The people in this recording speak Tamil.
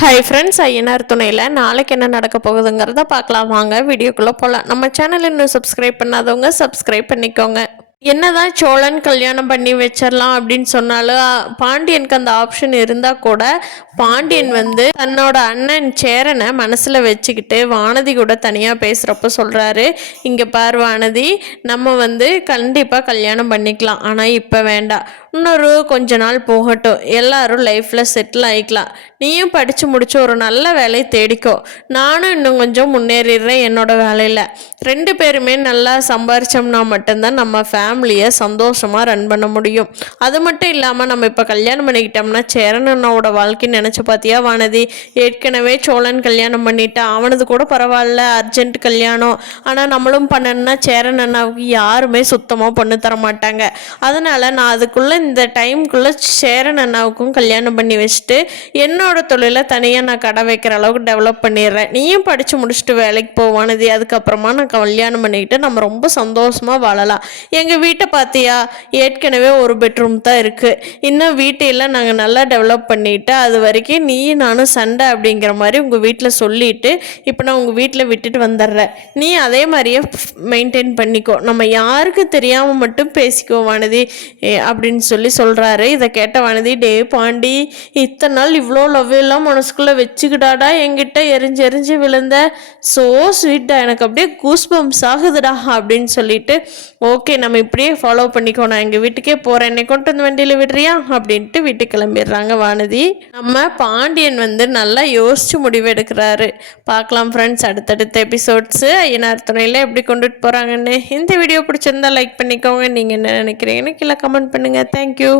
ஹாய் ஃப்ரெண்ட்ஸ், ஐயனார் துணையில் நாளைக்கு என்ன நடக்க போகுதுங்கிறத பார்க்கலாம். வாங்க வீடியோக்குள்ளே போகலாம். நம்ம சேனல் இன்னும் சப்ஸ்கிரைப் பண்ணாதவங்க சப்ஸ்கிரைப் பண்ணிக்கோங்க. என்னதான் சோழன் கல்யாணம் பண்ணி வச்சிடலாம் அப்படின்னு சொன்னாலும் பாண்டியனுக்கு அந்த ஆப்ஷன் இருந்தால் கூட பாண்டியன் தன்னோட அண்ணன் சேரனை மனசில் வச்சுக்கிட்டு வானதி கூட தனியாக பேசுகிறப்ப சொல்கிறாரு, இங்கே பார் வானதி, நம்ம கண்டிப்பாக கல்யாணம் பண்ணிக்கலாம், ஆனால் இப்போ வேண்டாம், இன்னொரு கொஞ்ச நாள் போகட்டும், எல்லாரும் லைஃப்பில் செட்டில் ஆகிக்கலாம், நீயும் படித்து முடிச்சு ஒரு நல்ல வேலையை தேடிக்கோ, நானும் இன்னும் கொஞ்சம் முன்னேறிடுறேன் என்னோட வேலையில், 2 பேருமே நல்லா சம்பாரிச்சோம்னா மட்டும்தான் நம்ம ஃபேமிலியை சந்தோஷமாக ரன் பண்ண முடியும். அது மட்டும் இல்லாமல் நம்ம இப்போ கல்யாணம் பண்ணிக்கிட்டோம்னா சேரனோட வாழ்க்கை நினச்சி பார்த்தியா வானதி, ஏற்கனவே சோழன் கல்யாணம் பண்ணிட்டா, அவனது கூட பரவாயில்ல, அர்ஜென்ட் கல்யாணம், ஆனால் நம்மளும் பண்ணணும்னா சேரன் அண்ணாவுக்கு யாருமே சுத்தமாக பொண்ணு தர மாட்டாங்க. அதனால் நான் அதுக்குள்ளே இந்த டைமுக்குள்ளே சேரன் அண்ணாவுக்கும் கல்யாணம் பண்ணி வச்சுட்டு என்னோட தொழிலை தனியாக நான் கடை வைக்கிற அளவுக்கு டெவலப் பண்ணிடுறேன், நீயும் படித்து முடிச்சுட்டு வேலைக்கு போவானது, அதுக்கப்புறமா நான் கல்யாணம் பண்ணிக்கிட்டு நம்ம ரொம்ப சந்தோஷமாக வாழலாம். எங்கள் வீட்டை பார்த்தியா, ஏற்கனவே ஒரு பெட்ரூம் தான் இருக்குது, இன்னும் வீட்டையெல்லாம் நாங்கள் நல்லா டெவலப் பண்ணிவிட்டு அது வரைக்கும் நீ நானும் சண்டை அப்படிங்கிற மாதிரி உங்கள் வீட்டில் சொல்லிவிட்டு இப்போ நான் உங்கள் வீட்டில் விட்டுட்டு வந்துடுறேன், நீ அதே மாதிரியே மெயின்டைன் பண்ணிக்கோ, நம்ம யாருக்கு தெரியாமல் மட்டும் பேசிக்கோ வானதி அப்படின்னு சொல்கிறாரு. இதை கேட்ட வானதி, டே பாண்டி, இத்தனை நாள் இவ்வளோ லவ் எல்லாம் மனசுக்குள்ளே வச்சுக்கிட்டாடா என்கிட்ட எரிஞ்சு எரிஞ்சு விழுந்த, ஸோ ஸ்வீட்டா, எனக்கு அப்படியே கூஸ்பம்ஸ் ஆகுதுடா அப்படின்னு சொல்லிட்டு, ஓகே நம்ம இப்படியே ஃபாலோ பண்ணிக்கோ, நான் எங்கள் வீட்டுக்கே போகிறேன், என்னை கொண்டு வந்து வண்டியில் விடுறியா அப்படின்ட்டு வீட்டுக்கு கிளம்பிடுறாங்க வானதி. நம்ம பாண்டியன் நல்லா யோசிச்சு முடிவு எடுக்கிறாரு. பார்க்கலாம் ஃப்ரெண்ட்ஸ், அடுத்தடுத்த எபிசோட்ஸு ஐயனார் துணையில் எப்படி கொண்டுட்டு போகிறாங்கன்னு. இந்த வீடியோ பிடிச்சிருந்தா லைக் பண்ணிக்கோங்க. நீங்கள் என்ன நினைக்கிறீங்கன்னு கீழே கமெண்ட் பண்ணுங்கள். தேங்க்யூ.